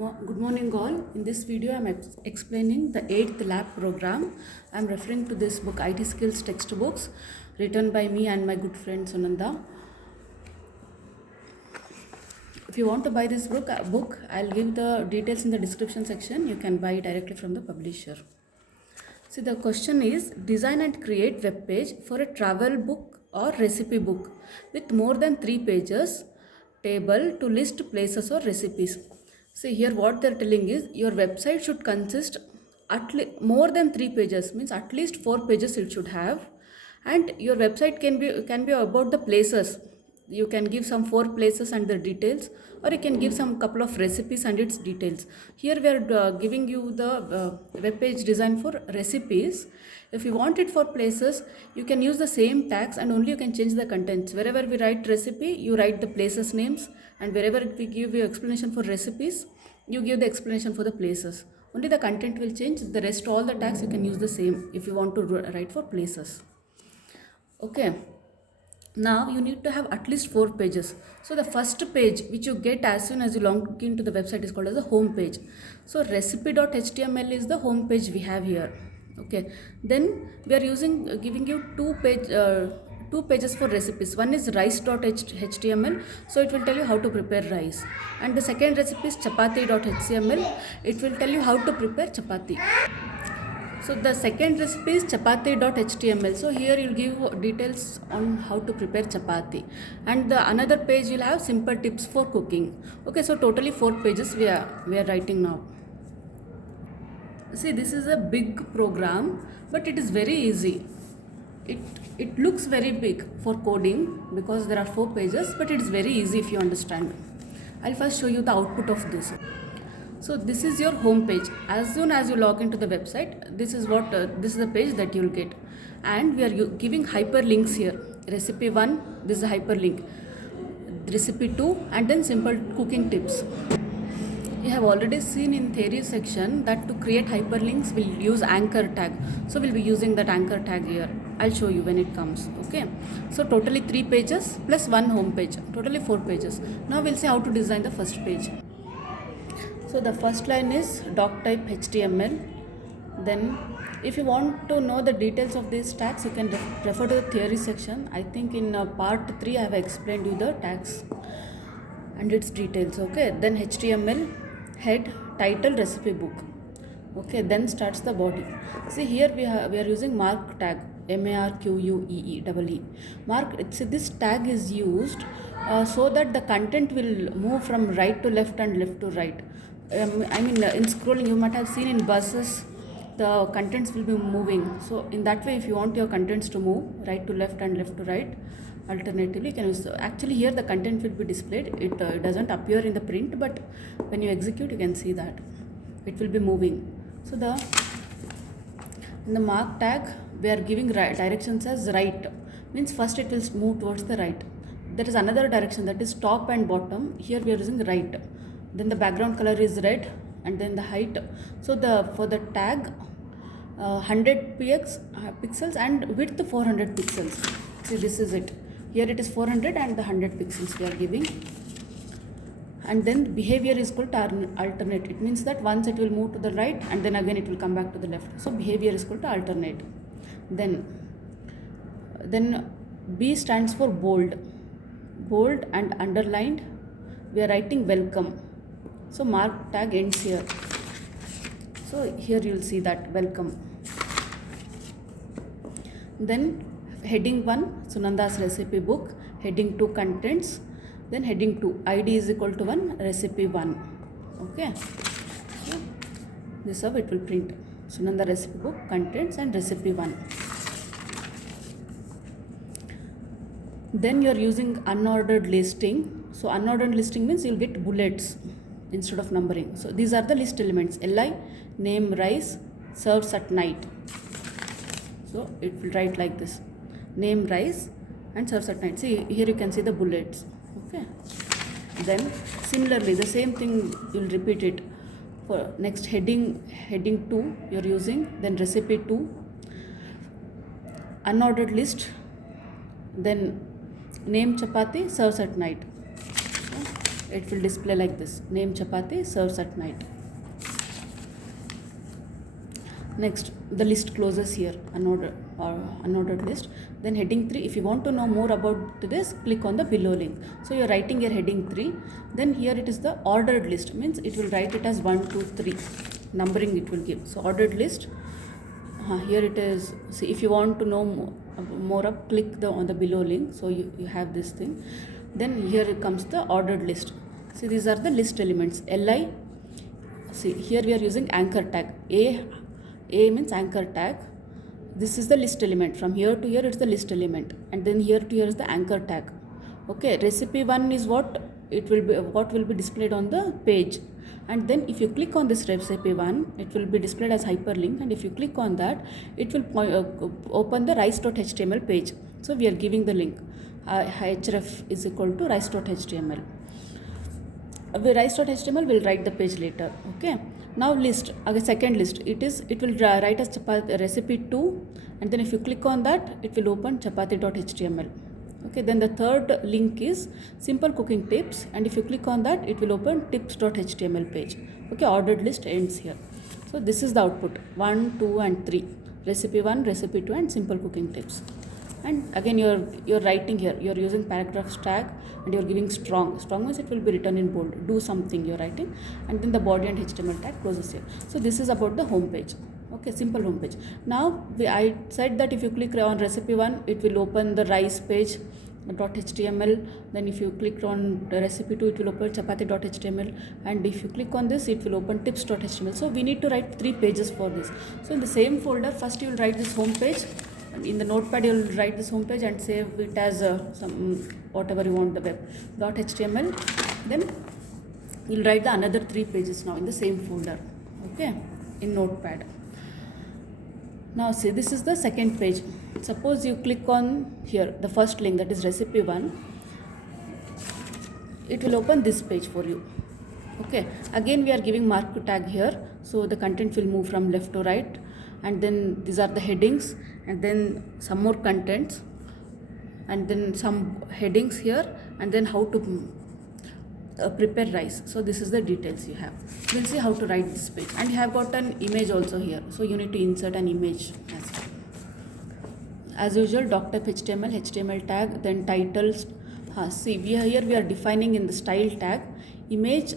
Good morning all. In this video I am explaining the 8th lab program. I am referring to this book IT Skills textbooks written by me and my good friend Sunanda. If you want to buy this book, I'll give the details in the description section. You can buy directly from the publisher. See, the question is design and create web page for a travel book or recipe book with more than 3 pages table to list places or recipes. See, here what they're telling is your website should consist more than 3 pages, means at least 4 pages it should have, and your website can be about the places. You can give some 4 places and the details, or you can give some couple of recipes and its details. Here we are giving you the web page design for recipes. If you want it for places, you can use the same tags and only you can change the contents. Wherever we write recipe, you write the places names, and wherever we give you explanation for recipes, you give the explanation for the places. Only the content will change. The rest all the tags you can use the same if you want to write for places. Okay. Now you need to have at least 4 pages. So the first page which you get as soon as you log into the website is called as the home page. So recipe.html is the home page we have here. Okay. Then we are giving you 2 pages for recipes. One is rice.html, so it will tell you how to prepare rice, and the second recipe is chapati.html. It will tell you how to prepare chapati. So the second recipe is chapati.html. So here you'll give details on how to prepare chapati, and the another page you'll have simple tips for cooking. Okay, so totally 4 pages we are writing now. See, this is a big program, but it is very easy. It looks very big for coding because there are 4 pages, but it is very easy if you understand. I'll first show you the output of this. So this is your home page. As soon as you log into the website, this is the page that you'll get, and we are giving hyperlinks here. Recipe 1, this is a hyperlink. Recipe 2, and then simple cooking tips. You have already seen in theory section that to create hyperlinks we'll use anchor tag. So we'll be using that anchor tag here. I'll show you when it comes. Okay. So totally 3 pages plus 1 home page. Totally 4 pages. Now we'll see how to design the first page. So the first line is doc type HTML. Then if you want to know the details of these tags, you can refer to the theory section. I think in part 3 I have explained you the tags and its details. Okay. Then HTML, head, title, recipe book. Okay. Then starts the body. See, here we are using mark tag, MARQUEE. Mark. See, this tag is used so that the content will move from right to left and left to right. In scrolling you might have seen in buses the contents will be moving. So in that way, if you want your contents to move right to left and left to right alternatively, you can use. Actually here the content will be displayed. It doesn't appear in the print, but when you execute you can see that it will be moving. So in the mark tag we are giving directions as right, means first it will move towards the right. There is another direction, that is top and bottom. Here we are using right. Then the background color is red, and then the height. So for the tag 100 pixels and width 400 pixels. See, this is it. Here it is 400 and the 100 pixels we are giving. And then behavior is called to alternate. It means that once it will move to the right and then again it will come back to the left. So behavior is called to alternate. Then B stands for bold and underlined. We are writing welcome. So mark tag ends here. So here you will see that welcome. Then heading 1, Sunanda's recipe book. Heading 2, contents. Then heading 2, ID is equal to 1, recipe 1. Okay. So this is how it will print. Sunanda recipe book, contents, and recipe 1. Then you are using unordered listing. So unordered listing means you'll get bullets instead of numbering. So these are the list elements. LI, name rice, serves at night. So it will write like this. Name rice and serves at night. See, here you can see the bullets. Okay. Then similarly the same thing you'll repeat it for next heading 2 you're using. Then recipe 2, unordered list, then name chapati, serves at night. it will display like this, name chapati serves at night. Next, the list closes here, unordered or unordered list. Then heading 3, if you want to know more about this, click on the below link. So you're writing your heading 3, then here it is the ordered list, means it will write it as 1, 2, 3, numbering it will give. So ordered list, here it is. See, if you want to know more up, click on the below link. So you have this thing. Then here it comes the ordered list. See, these are the list elements. Li, see here we are using anchor tag. A means anchor tag. This is the list element. From here to here it's the list element, and then here to here is the anchor tag. Okay, recipe 1 is what will be displayed on the page. And then if you click on this recipe 1, it will be displayed as hyperlink, and if you click on that, it will open the rice.html page. So we are giving the link, href is equal to rice.html. Rice.html will write the page later. Okay, now list, second list, it will write as recipe 2, and then if you click on that, it will open chapati.html. Okay, then the third link is simple cooking tips, and if you click on that, it will open tips.html page. Okay, ordered list ends here. So this is the output, 1, 2 and 3, recipe 1, recipe 2 and simple cooking tips. And again you're writing here, you're using paragraphs tag, and you're giving strong means it will be written in bold, do something you're writing, and then the body and HTML tag closes here. So this is about the home page. Okay, simple home page. Now I said that if you click on recipe 1, it will open the rice page .html. Then if you click on the recipe 2, it will open chapati.html, and if you click on this, it will open tips.html. So we need to write 3 pages for this. So in the same folder, first you will write this home page. In the notepad you will write this home page and save it as some whatever you want, the web.html. Then you'll write the another 3 pages now in the same folder. Okay, in notepad. Now see, this is the second page. Suppose you click on here the first link, that is recipe 1, it will open this page for you. Okay, again we are giving mark tag here, so the content will move from left to right, and then these are the headings, and then some more contents, and then some headings here, and then how to prepare rice. So this is the details you have. We'll see how to write this page, and you have got an image also here, so you need to insert an image as well. As usual, doctype HTML, HTML tag, then titles. See, we are defining in the style tag image.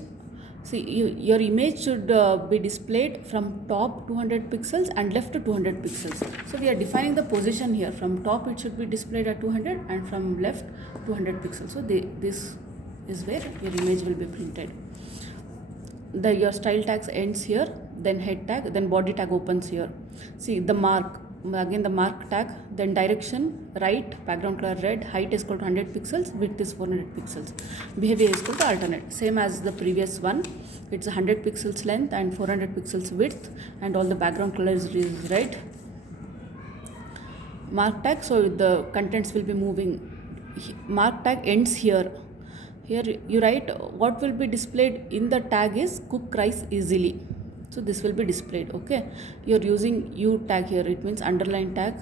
See, your image should be displayed from top 200 pixels and left to 200 pixels. So we are defining the position here. From top it should be displayed at 200, and from left 200 pixels. So this is where your image will be printed. Your style tags ends here, then head tag, then body tag opens here. See the mark, again the mark tag, then direction right, background color red, height is equal to 100 pixels, width is 400 pixels, behavior is equal to alternate, same as the previous one. It's 100 pixels length and 400 pixels width, and all the background color is red. Mark tag, so the contents will be moving. Mark tag ends here. Here you write what will be displayed in the tag is cook rice easily. So this will be displayed. Okay, you're using U tag here, it means underline tag,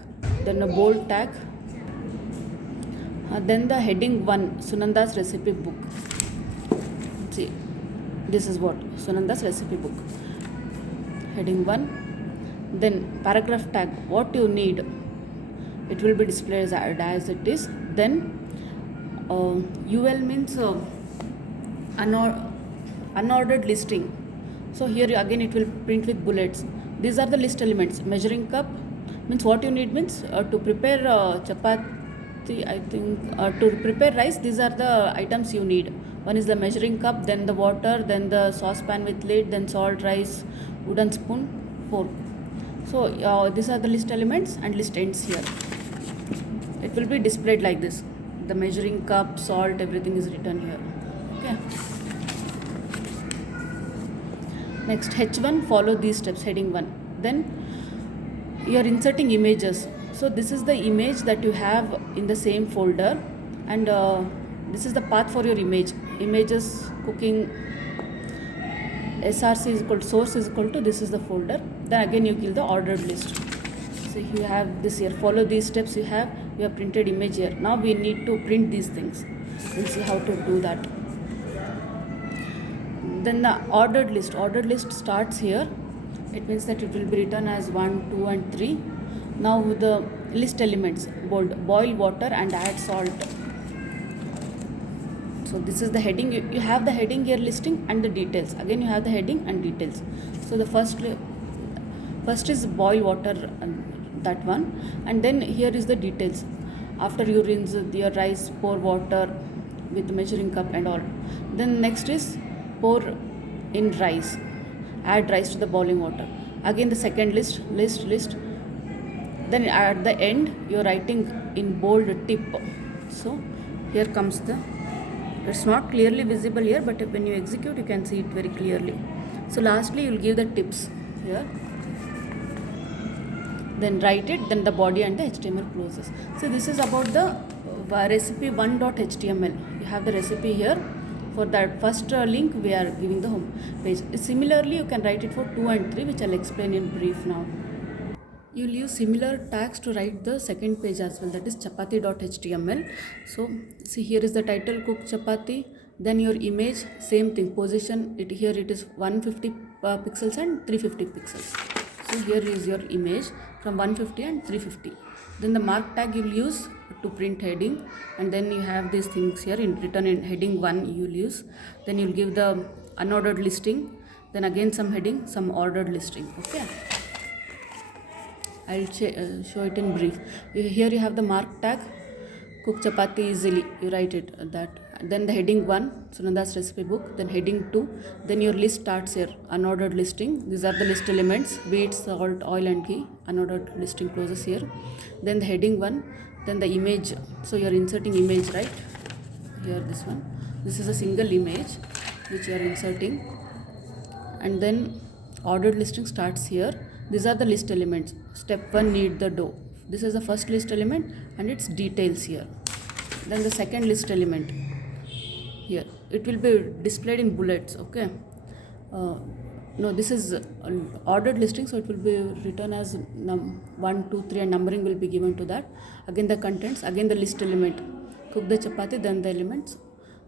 then a bold tag, then the heading 1, Sunanda's recipe book. See, this is what Sunanda's recipe book, heading 1. Then paragraph tag, what you need, it will be displayed as it is. Then UL means unordered listing. So here again it will print with bullets. These are the list elements. Measuring cup means what you need means to prepare chapati, I think to prepare rice, these are the items you need. One is the measuring cup, then the water, then the saucepan with lid, then salt, rice, wooden spoon, fork. So these are the list elements, and list ends here. It will be displayed like this. The measuring cup, salt, everything is written here. Okay. Next, H1, follow these steps, heading 1. Then you are inserting images. So this is the image that you have in the same folder, and this is the path for your image. Images, cooking, src is equal to source is equal to, this is the folder. Then again you kill the ordered list. So you have this here, follow these steps, you have printed image here. Now we need to print these things. We'll see how to do that. Then the ordered list starts here. It means that it will be written as 1, 2 and 3. Now the list elements, bold, boil water and add salt. So this is the heading. You have the heading here, listing, and the details. Again you have the heading and details. So the first is boil water, that one, and then here is the details. After you rinse your rice, pour water with measuring cup and all. Then next is pour in rice, add rice to the boiling water. Again the second list. Then at the end you are writing in bold tip. So here comes the, it's not clearly visible here, but when you execute you can see it very clearly. So lastly you will give the tips here, then write it, then the body and the HTML closes. So this is about the recipe 1.html. You have the recipe here. For that first link we are giving the home page. Similarly you can write it for 2 and 3, which I'll explain in brief now. You will use similar tags to write the second page as well, that is chapati.html. So see, here is the title, cook chapati. Then your image, same thing, position it here, it is 150 pixels and 350 pixels. So here is your image from 150 and 350. Then the mark tag you will use to print heading, and then you have these things here written in heading 1 you will use. Then you will give the unordered listing, then again some heading, some ordered listing. Okay, I'll show it in brief. Here you have the mark tag, cook chapati easily, you write it that. Then the heading 1, Sunanda's recipe book. Then heading 2, then your list starts here, unordered listing. These are the list elements, wheat, salt, oil and ghee. Unordered listing closes here. Then the heading 1, then the image. So you are inserting image, right? Here this one. This is a single image which you are inserting. And then ordered listing starts here. These are the list elements. Step 1, knead the dough. This is the first list element and its details here. Then the second list element. Here it will be displayed in bullets. Okay, no, this is ordered listing, so it will be written as 1, 2, 3 and numbering will be given to that. Again the contents, again the list element, cook the chapati, then the elements,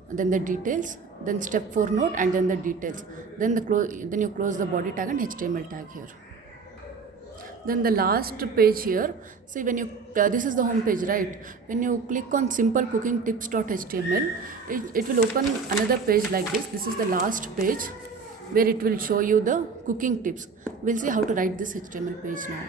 then the details, then step 4 note, and then the details. Then then you close the body tag and HTML tag here. Then the last page here, see when you this is the home page, right? When you click on simple cooking tips.html, it will open another page like this. This is the last page where it will show you the cooking tips. We'll see how to write this HTML page now.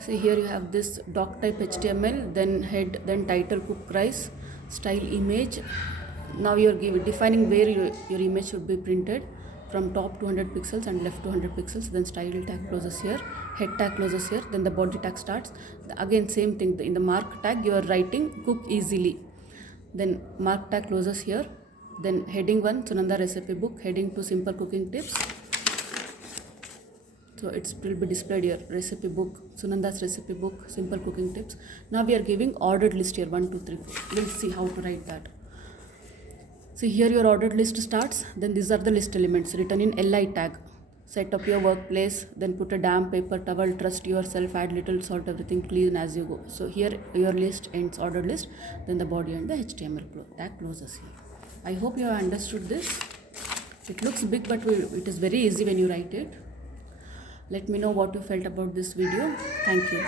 See, here you have this doc type HTML, then head, then title, cook rice, style image. Now you are defining where your image should be printed. From top 200 pixels and left 200 pixels. Then style tag closes here, head tag closes here, then the body tag starts. Again same thing, in the mark tag you are writing cook easily, then mark tag closes here. Then heading 1, Sunanda recipe book. Heading 2, simple cooking tips. So it will be displayed here, recipe book, Sunanda's recipe book, simple cooking tips. Now we are giving ordered list here, 1, 2, 3, 4. We'll see how to write that. So here your ordered list starts. Then these are the list elements written in li tag. Set up your workplace, then put a damp paper towel, trust yourself, add little salt, everything clean as you go. So here your list ends, ordered list, then the body and the HTML tag closes here. I hope you have understood this. It looks big, but it is very easy when you write it. Let me know what you felt about this video. Thank you.